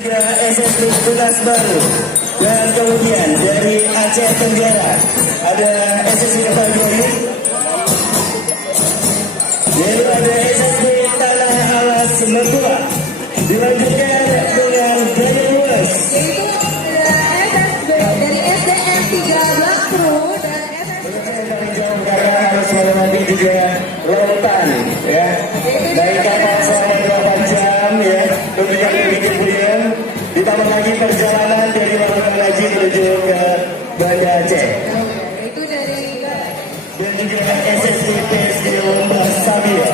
SSB Tunas Baru. Dan kemudian dari Aceh Tenggara ada SSB Kepagian, lalu ada SSB Tanah Alas Mekua. Dilanjutkan dengan Daniel Luas, yaitu SSB dari SDM 13 Pro dan karena harus melewati juga lautan ya, dari kapal selama 8 jam ya, kemudian begitu puyeng, ditambah lagi perjalanan dari Labuan Bajo menuju ke Banda Aceh. itu dari Dan juga SSB PSG Lomba Sambil.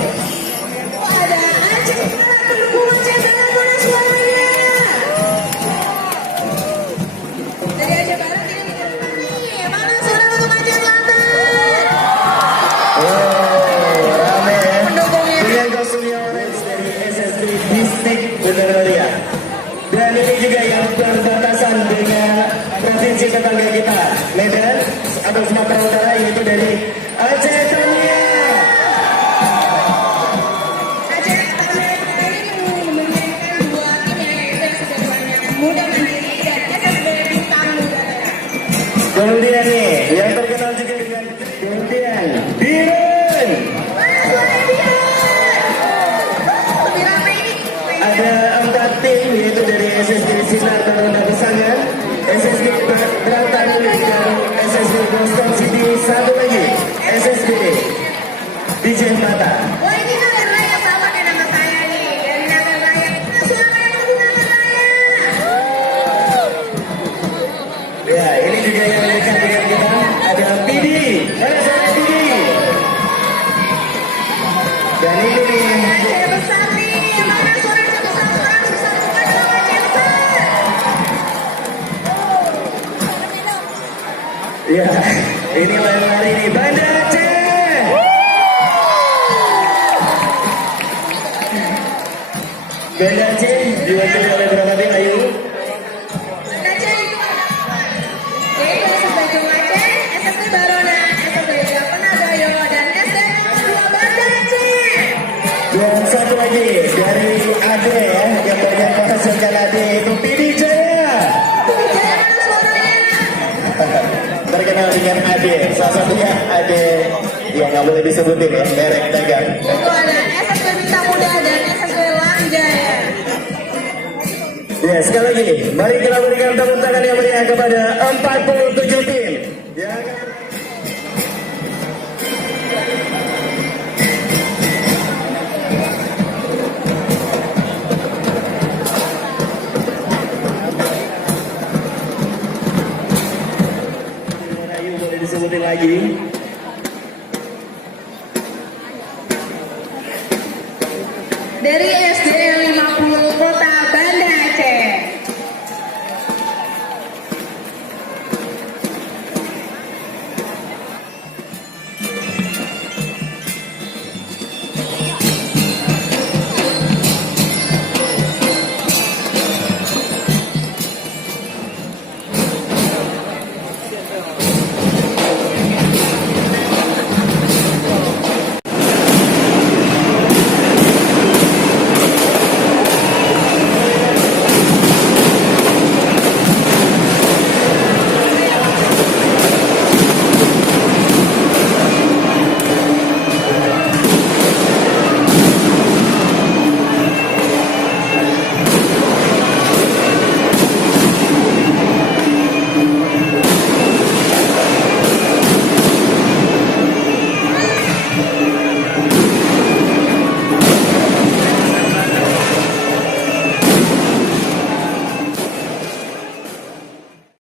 ada Aceh Barat pendukung Aceh Barat, mana suaranya? Dari Aceh Barat ini mana suara untuk Aceh Selatan? Rame ya. Pendukungnya. Dengan kostumnya orange dari SSB Distrik Benar Meriah. Dan ini juga yang berbatasan dengan provinsi tetangga kita, Medan atau Sumatera Utara, yaitu dari Aceh Tengah. Aceh Barat ini mengirimkan dua tim yang sudah banyak Muda Mandiri dan SSB Bintang Muda Merah. Kemudian nih, yang terkenal juga dengan kemudian Dirun. Mana suaranya dia? Lebih ramai ini. Ada 4 tim, yaitu dari SSB Sinar Taruna Pesangan, SSB Beratan, dan SSB Boston City. Satu lagi, SSB Dijen Mata. Wah ini Nagar Raya sama kayak nama saya nih. Dari Nagar Raya. Mana suaranya untuk Nagar Raya? Ya, ini juga yang dekat dengan kita, ada PD. Mana suara PD? Dan ini nih, Aceh besar nih. Mana suara sebesar orang disatukan dengan Aceh besar? ya, ini lari-lari nih, Banda Aceh. Banda Aceh, diwakili oleh berapa tim, ayo? Aceh itu yaitu SSB Jung Aceh, SSB Barona, SSB Japanagayo, dan SDM 2 Banda Aceh. Dan satu lagi dari Ade ya, yang bagian menghasilkan Ade itu PD Jaya. Jaya mana suaranya? Terkenal dengan Ade, salah satunya Ade yang nggak boleh disebutin ya, merek dagang. Itu ada SSB Bintang Muda dan SSB Langjaya. Ya, sekali lagi, mari kita berikan tepuk tangan yang meriah kepada 47 tim. Ya, ayo boleh disebutin lagi.